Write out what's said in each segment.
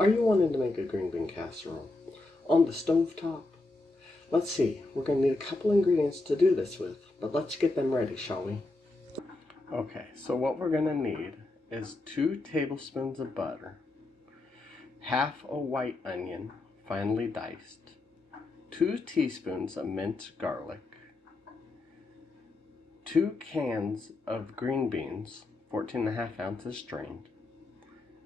Are you wanting to make a green bean casserole on the stove top? Let's see, we're going to need a couple ingredients to do this with, but let's get them ready, shall we? Okay, so what we're going to need is 2 tablespoons of butter, half a white onion, finely diced, 2 teaspoons of minced garlic, 2 cans of green beans, 14.5 ounces strained,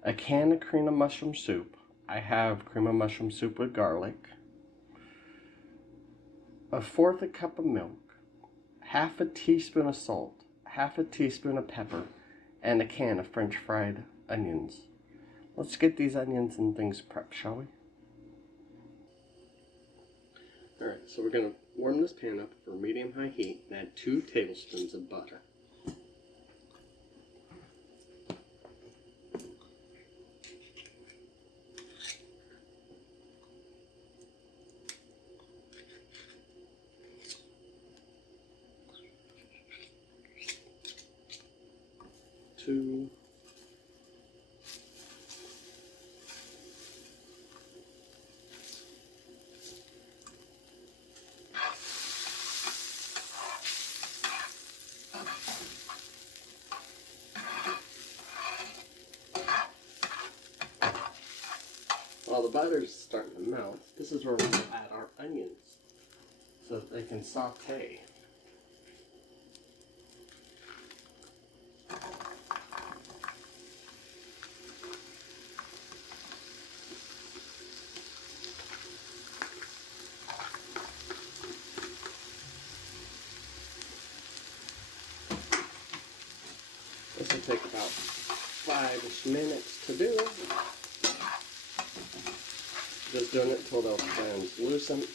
a can of cream of mushroom soup. I have cream of mushroom soup with garlic, a 1/4 cup of milk, half a teaspoon of salt, half a teaspoon of pepper, and a can of French fried onions. Let's get these onions and things prepped, shall we? Alright, so we're going to warm this pan up for medium-high heat and add 2 tablespoons of butter. Two. While the butter's starting to melt, this is where we'll add our onions so that they can saute. This will take about 5-ish minutes to do. Just doing it until they're translucent.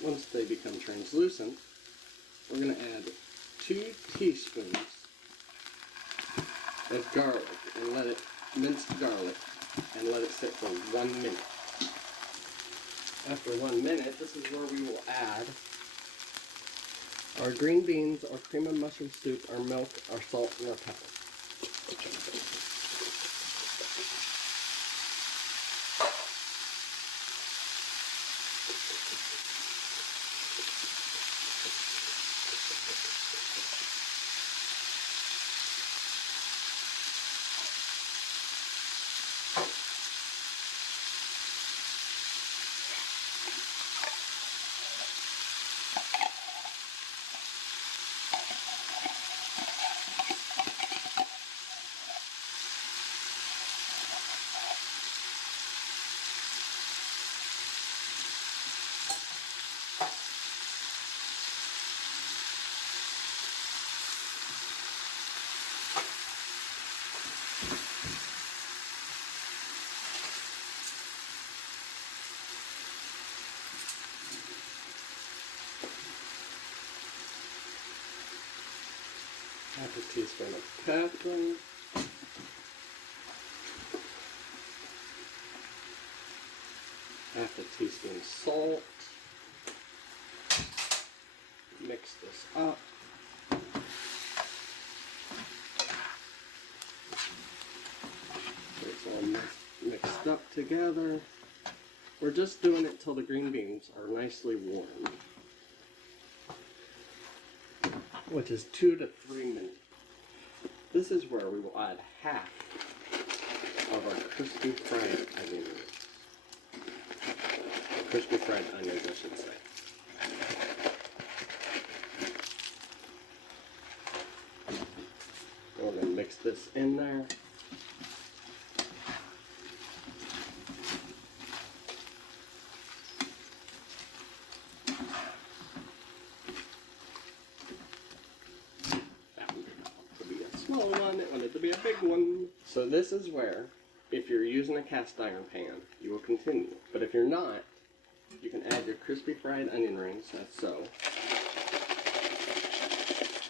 Once they become translucent, we're going to add 2 teaspoons of garlic and let it, minced garlic, and let it sit for 1 minute. After 1 minute, this is where we will add our green beans, our cream of mushroom soup, our milk, our salt, and our pepper. Half a teaspoon of pepper, half a teaspoon of salt. Mix this up. So it's all mixed up together. We're just doing it till the green beans are nicely warmed, which is 2 to 3 minutes. This is where we will add half of our crispy fried onions. Crispy fried onions, I should say. We're going to mix this in there. Small one, it wanted to be a big one. So this is where, if you're using a cast iron pan, you will continue. But if you're not, you can add your crispy fried onion rings, as so.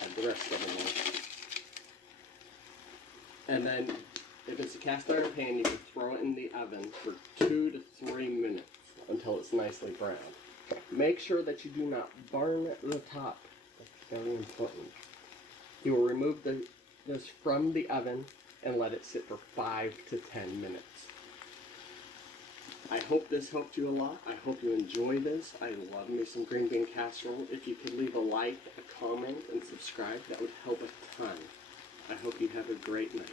Add the rest of them in. And then, if it's a cast iron pan, you can throw it in the oven for 2 to 3 minutes until it's nicely brown. Make sure that you do not burn the top. That's very important. You will remove this from the oven and let it sit for 5 to 10 minutes. I hope this helped you a lot. I hope you enjoy this. I love me some green bean casserole. If you could leave a like, a comment, and subscribe, that would help a ton. I hope you have a great night.